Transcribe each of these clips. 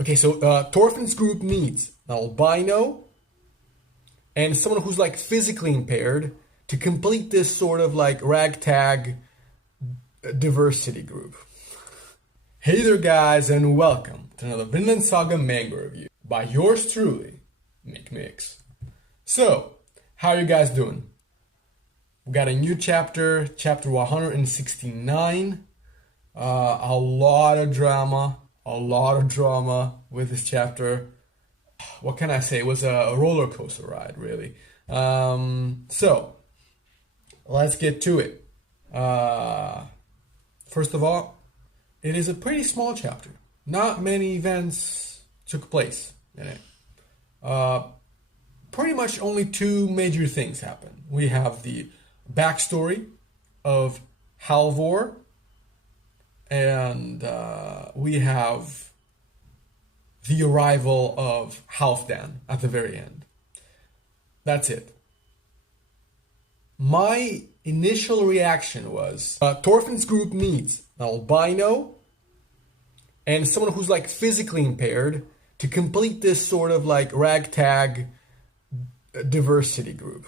Okay, so Thorfinn's group needs an albino and someone who's like physically impaired to complete this sort of like ragtag diversity group. Hey there guys, and welcome to another Vinland Saga Manga review by yours truly, MicMix. So, how are you guys doing? We got a new chapter, chapter 169. A lot of drama with this chapter. What can I say? It was a roller coaster ride, really. So, let's get to it. First of all, it is a pretty small chapter. Not many events took place in it. Pretty much only two major things happen. We have the backstory of Halvor, and we have the arrival of Halfdan at the very end. That's it. My initial reaction was Thorfinn's group needs an albino and someone who's like physically impaired to complete this sort of like ragtag diversity group.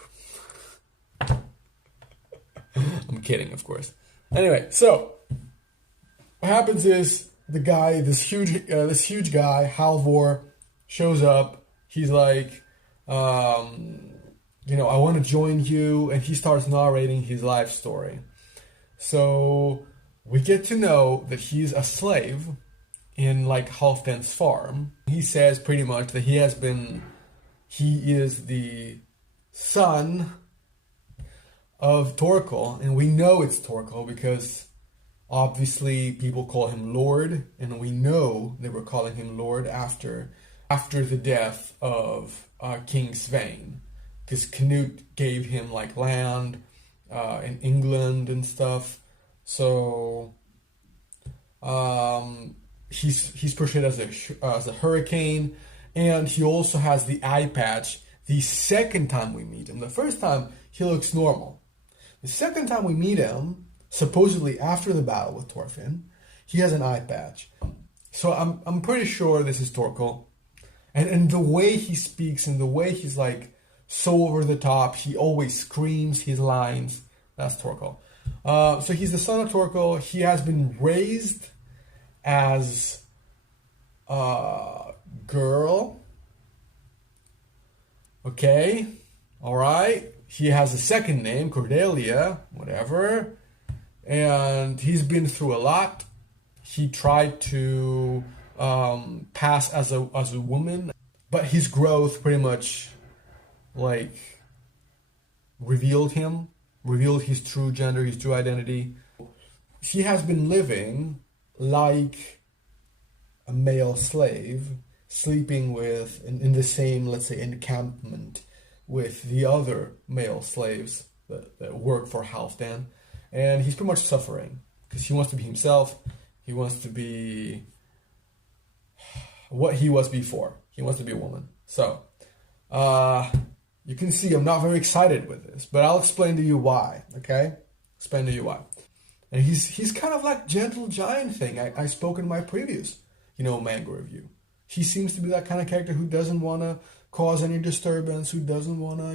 I'm kidding, of course. Anyway, so what happens is the guy, this huge guy, Halvor, shows up. He's like, I want to join you, and he starts narrating his life story. So we get to know that he's a slave in like Halfdan's farm. He says pretty much that he is the son of Torkel, and we know it's Torkel because obviously people call him Lord, and we know they were calling him Lord after the death of King Svein, because Knut gave him like land in England and stuff. So he's portrayed as a hurricane, and he also has the eye patch. The second time we meet him, the first time he looks normal. The second time we meet him, supposedly after the battle with Thorfinn, he has an eye patch. So I'm pretty sure this is Torkel. And the way he speaks and the way he's like so over the top, he always screams his lines. That's Torkel. So he's the son of Torkel. He has been raised as a girl. Okay, all right. He has a second name, Cordelia, whatever. And he's been through a lot. He tried to pass as a woman, but his growth pretty much like revealed his true gender, his true identity. He has been living like a male slave, sleeping with in the same, let's say, encampment with the other male slaves that work for Halfdan. And he's pretty much suffering because he wants to be himself. He wants to be what he was before. He wants to be a woman. So, you can see I'm not very excited with this, but I'll explain to you why, okay? Explain to you why. And he's kind of like gentle giant thing. I spoke in my previous, manga review. He seems to be that kind of character who doesn't want to cause any disturbance, who doesn't want to,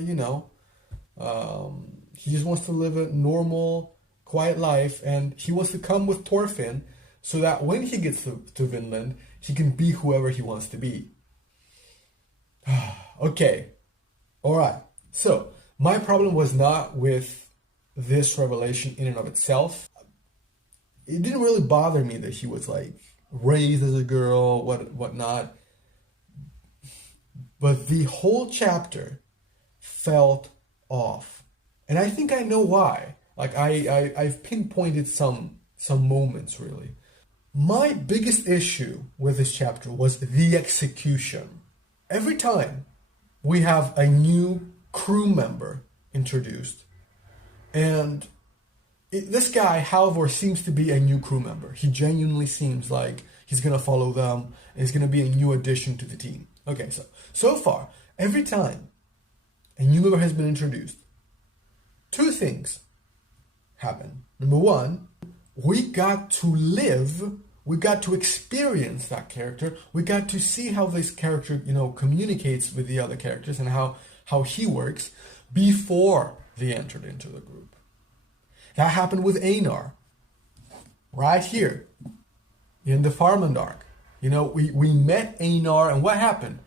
he just wants to live a normal, quiet life, and he wants to come with Thorfinn so that when he gets to Vinland, he can be whoever he wants to be. Okay, all right. So my problem was not with this revelation in and of itself. It didn't really bother me that he was like raised as a girl, whatnot. But the whole chapter felt off, and I think I know why. Like I've pinpointed some moments really. My biggest issue with this chapter was the execution. Every time we have a new crew member introduced, and this guy Halvor seems to be a new crew member. He genuinely seems like he's gonna follow them and he's gonna be a new addition to the team. Okay, so far, every time a new member has been introduced, two things happen. Number one, we got to live We got to experience that character. We got to see how this character, communicates with the other characters and how he works before they entered into the group. That happened with Einar, right here in the Farmland arc. We met Einar, and what happened?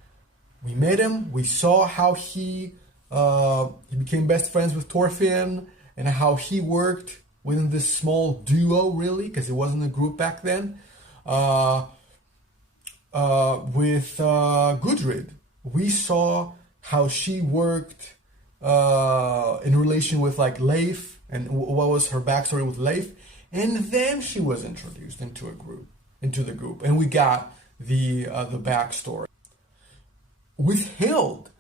We met him. We saw how he became best friends with Thorfinn, and how he worked within this small duo, really, because it wasn't a group back then. With Gudrid, we saw how she worked in relation with like Leif, and what was her backstory with Leif, and then she was introduced into the group, and we got the backstory. With Hild,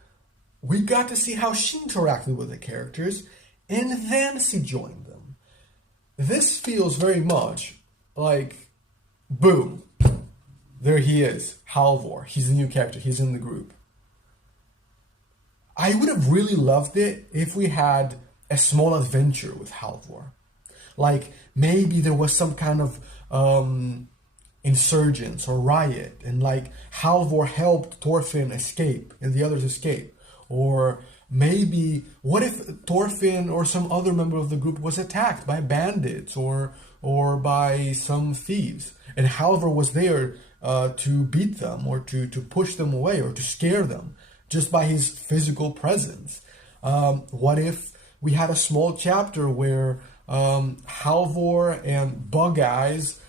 we got to see how she interacted with the characters, and then she joined them. This feels very much like, boom, there he is, Halvor. He's a new character. He's in the group. I would have really loved it if we had a small adventure with Halvor. Like, maybe there was some kind of insurgents or riot, and like Halvor helped Thorfinn escape and the others escape. Or maybe, what if Thorfinn or some other member of the group was attacked by bandits or by some thieves, and Halvor was there to beat them or to push them away or to scare them just by his physical presence? What if we had a small chapter where Halvor and Bug Eyes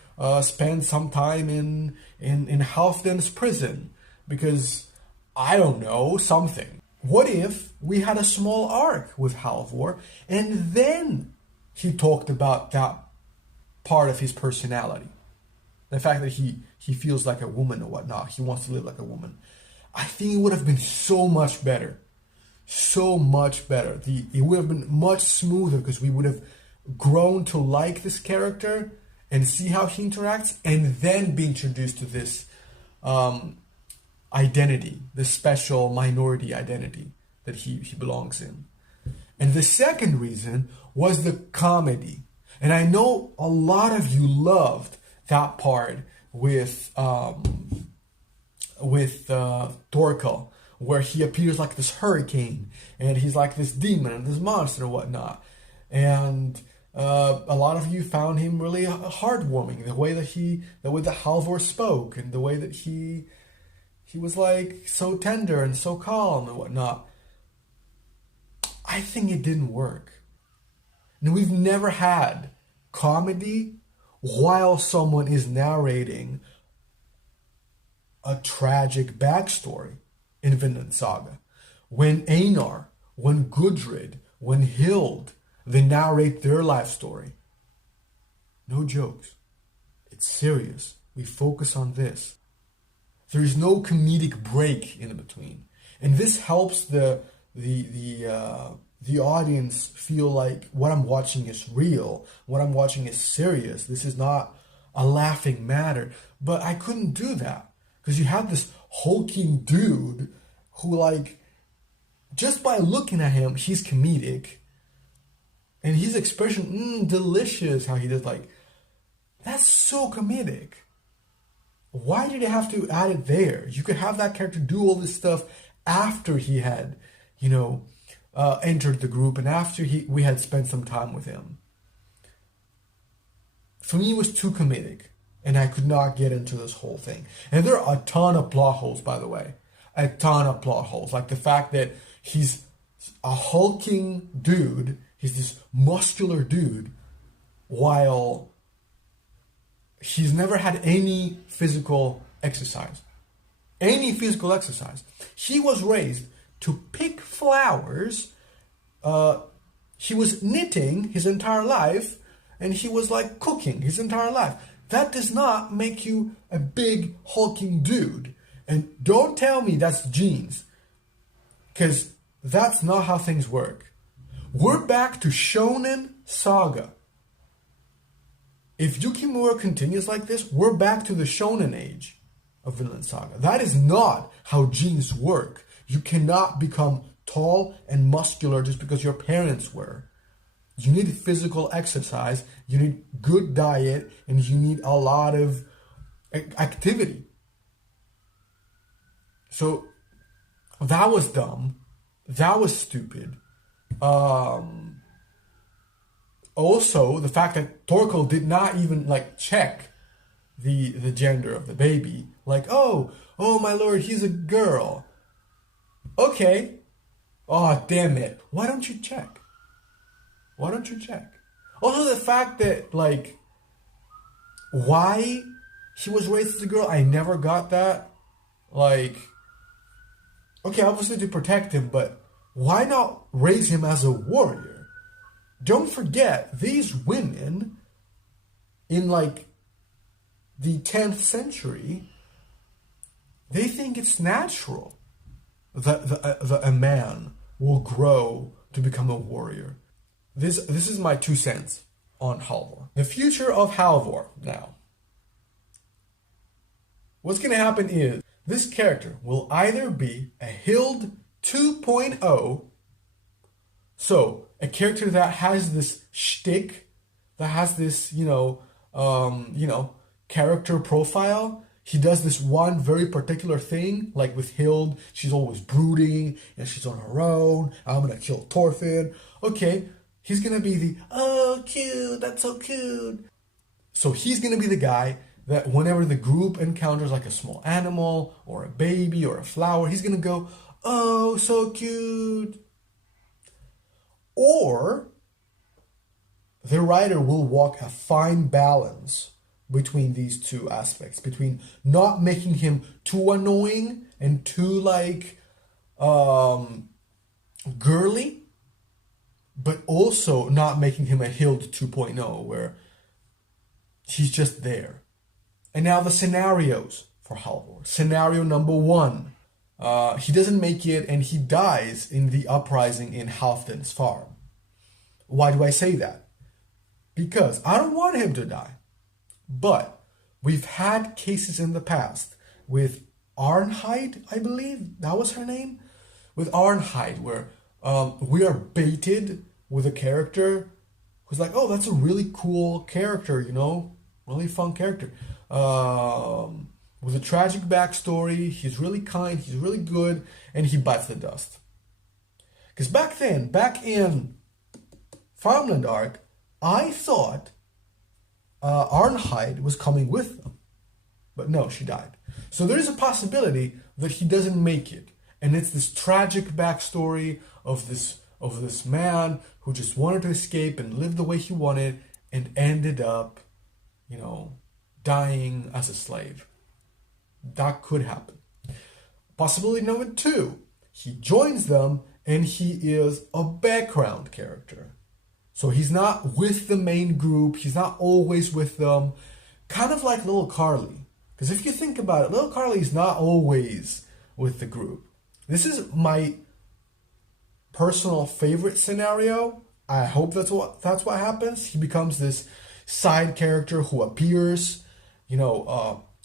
spend some time in Halfdan's prison because, I don't know, something. What if we had a small arc with Halvor, and then he talked about that part of his personality, the fact that he feels like a woman or whatnot, he wants to live like a woman? I think it would have been so much better. So much better. It would have been much smoother, because we would have grown to like this character and see how he interacts, and then be introduced to this identity, this special minority identity that he belongs in. And the second reason was the comedy. And I know a lot of you loved that part with Thorkel, where he appears like this hurricane, and he's like this demon and this monster and whatnot. And a lot of you found him really heartwarming, the way that Halvor spoke, and the way that he was like so tender and so calm and whatnot. I think it didn't work. And we've never had comedy while someone is narrating a tragic backstory in Vinland Saga. When Einar, when Gudrid, when Hild, they narrate their life story. No jokes. It's serious. We focus on this. There's no comedic break in between. And this helps the audience feel like what I'm watching is real. What I'm watching is serious. This is not a laughing matter. But I couldn't do that, because you have this hulking dude who, like, just by looking at him, he's comedic. And his expression, delicious, how he does, like, that's so comedic. Why did they have to add it there? You could have that character do all this stuff after he had, entered the group, and after we had spent some time with him. For me, it was too comedic, and I could not get into this whole thing. And there are a ton of plot holes, by the way. A ton of plot holes. Like the fact that he's a hulking dude, he's this muscular dude, while he's never had any physical exercise. Any physical exercise. He was raised to pick flowers. He was knitting his entire life, and he was like cooking his entire life. That does not make you a big hulking dude. And don't tell me that's genes, because that's not how things work. We're back to Shonen Saga. If Yukimura continues like this, we're back to the Shonen age of Vinland Saga. That is not how genes work. You cannot become tall and muscular just because your parents were. You need physical exercise, you need good diet, and you need a lot of activity. So that was dumb. That was stupid. Also, the fact that Torkel did not even like check the gender of the baby. Like, oh my lord, he's a girl. Okay. Oh, damn it. Why don't you check? Why don't you check? Also, the fact that, like, why he was raised as a girl, I never got that. Like, okay, obviously to protect him, but why not raise him as a warrior? Don't forget, these women in, like, the 10th century, they think it's natural that a man will grow to become a warrior. This is my 2 cents on Halvor. The future of Halvor now. What's going to happen is this character will either be a Hild 2.0, so a character that has this shtick, that has this, character profile. He does this one very particular thing, like with Hild, she's always brooding and she's on her own. I'm gonna kill Thorfinn. Okay, he's gonna be the, oh, cute, that's so cute. So he's gonna be the guy that whenever the group encounters like a small animal or a baby or a flower, he's gonna go, oh, so cute. Or the writer will walk a fine balance between these two aspects, between not making him too annoying and too like girly, but also not making him a Hild 2.0 where he's just there. And now the scenarios for Halvor. Scenario number 1. He doesn't make it and he dies in the uprising in Halfdan's farm. Why do I say that? Because I don't want him to die. But we've had cases in the past with Arnheid, I believe that was her name, with Arnheid, where we are baited with a character who's like, oh, that's a really cool character, really fun character. With a tragic backstory, he's really kind, he's really good, and he bites the dust. Because back in Farmland Arc, I thought Arnheid was coming with them. But no, she died. So there is a possibility that he doesn't make it. And it's this tragic backstory of this man who just wanted to escape and live the way he wanted and ended up, dying as a slave. That could happen. Possibility number 2, he joins them and he is a background character. So he's not with the main group. He's not always with them. Kind of like Little Carly. Because if you think about it, Little Carly is not always with the group. This is my personal favorite scenario. I hope that's what happens. He becomes this side character who appears,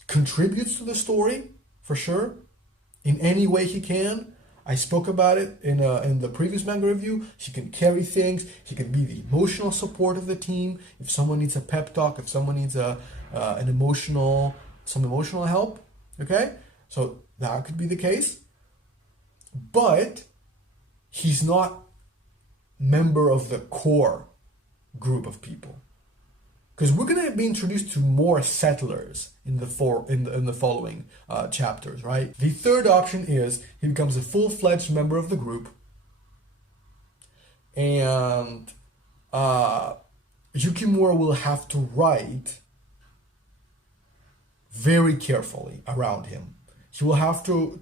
contributes to the story for sure in any way he can. I spoke about it in the previous manga review. He can carry things. He can be the emotional support of the team. If someone needs a pep talk, if someone needs some emotional help, okay? So that could be the case. But he's not member of the core group of people. Because we're going to be introduced to more settlers in the following chapters, right? The third option is he becomes a full-fledged member of the group, and Yukimura will have to write very carefully around him. He will have to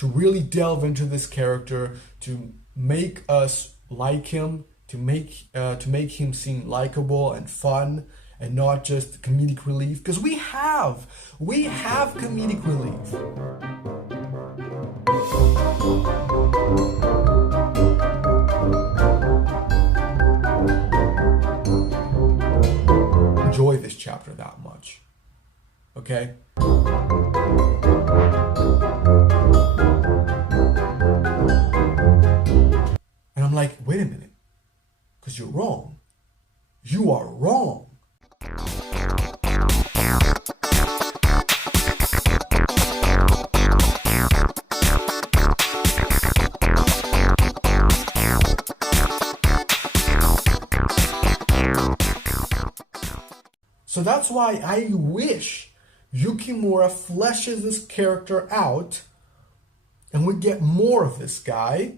really delve into this character to make us like him, to make him seem likable and fun, and not just comedic relief, because we have comedic relief. Enjoy this chapter that much, okay? And I'm like, wait a minute, because you're wrong. You are wrong. So that's why I wish Yukimura fleshes this character out and we get more of this guy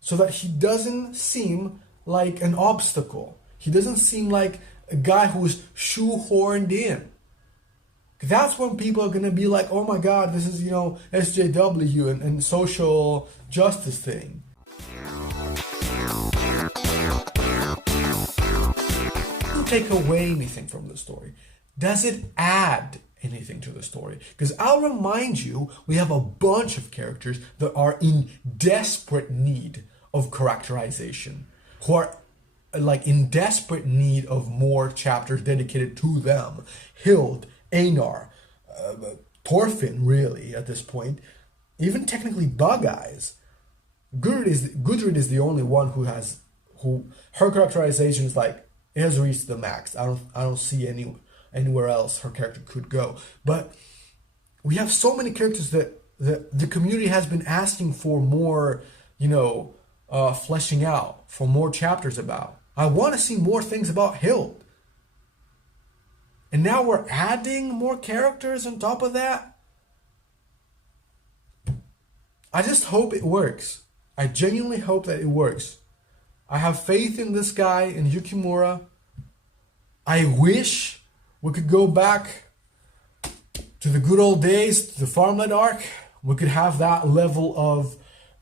so that he doesn't seem like an obstacle. He doesn't seem like a guy who's shoehorned in. That's when people are going to be like, oh my God, this is, SJW and social justice thing. Doesn't take away anything from the story. Does it add anything to the story? Because I'll remind you, we have a bunch of characters that are in desperate need of characterization, who are like in desperate need of more chapters dedicated to them. Hild, Einar, Thorfinn, really, at this point, even technically Bug Eyes. Gudrid is the only one who her characterization is like, it has reached the max. I don't see anywhere else her character could go. But we have so many characters that the community has been asking for more, fleshing out, for more chapters about. I want to see more things about Hild. And now we're adding more characters on top of that. I just hope it works. I genuinely hope that it works. I have faith in this guy, in Yukimura. I wish we could go back to the good old days, to the Farmland arc. We could have that level of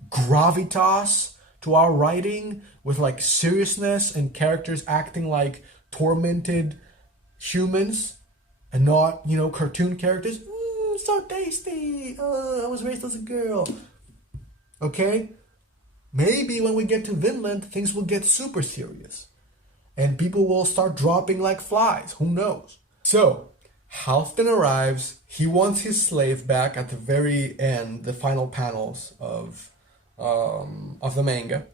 gravitas to our writing with like seriousness and characters acting like tormented humans and not, cartoon characters. So tasty. I was raised as a girl. Okay? Maybe when we get to Vinland, things will get super serious. And people will start dropping like flies. Who knows? So, Halfdan arrives. He wants his slave back at the very end, the final panels of the manga.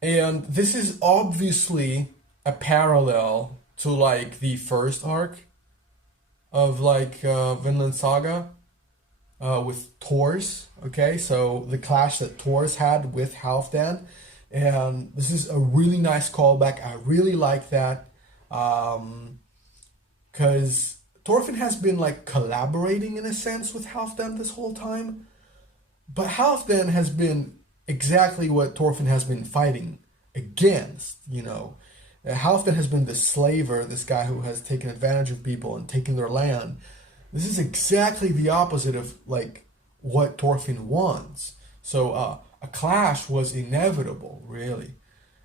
And this is obviously a parallel to like the first arc of like Vinland Saga with Thors. Okay, so the clash that Thors had with Halfdan. And this is a really nice callback. I really like that. Because Thorfinn has been like collaborating in a sense with Halfdan this whole time. But Halfdan has been exactly what Thorfinn has been fighting against, Halfdan has been the slaver, this guy who has taken advantage of people and taken their land. This is exactly the opposite of like what Thorfinn wants. So a clash was inevitable, really.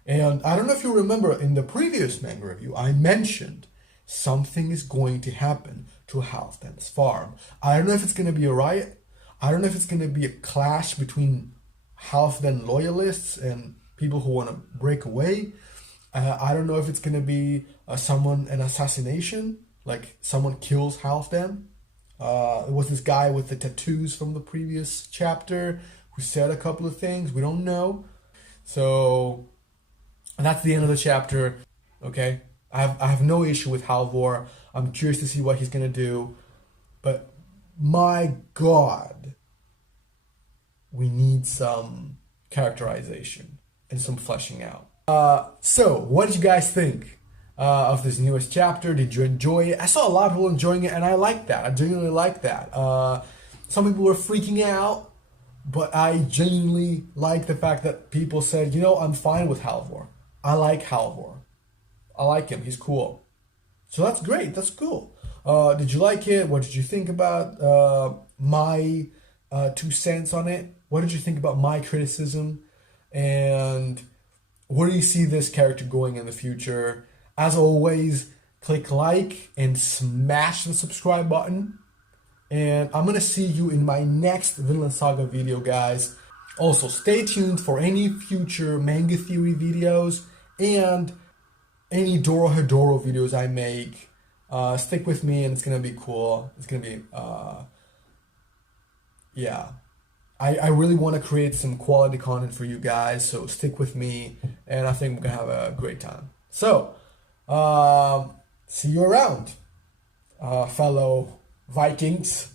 And I don't know if you remember in the previous manga review, I mentioned something is going to happen to Halfdan's farm. I don't know if it's going to be a riot. I don't know if it's going to be a clash between Halfdan loyalists and people who want to break away. I don't know if it's going to be an assassination, like someone kills Halfdan. It was this guy with the tattoos from the previous chapter who said a couple of things. We don't know. So that's the end of the chapter. Okay, I have no issue with Halvor. I'm curious to see what he's going to do. But my God, we need some characterization and some fleshing out. So, what did you guys think of this newest chapter? Did you enjoy it? I saw a lot of people enjoying it, and I like that. I genuinely like that. Some people were freaking out, but I genuinely like the fact that people said, I'm fine with Halvor. I like Halvor. I like him. He's cool. So that's great. That's cool. Did you like it? What did you think about my 2 cents on it? What did you think about my criticism? And where do you see this character going in the future? As always, click like and smash the subscribe button. And I'm going to see you in my next Vinland Saga video, guys. Also, stay tuned for any future manga theory videos and any Dorohedoro videos I make. Stick with me and it's going to be cool. It's going to be, yeah. I really want to create some quality content for you guys, so stick with me, and I think we're going to have a great time. So, see you around, fellow Vikings.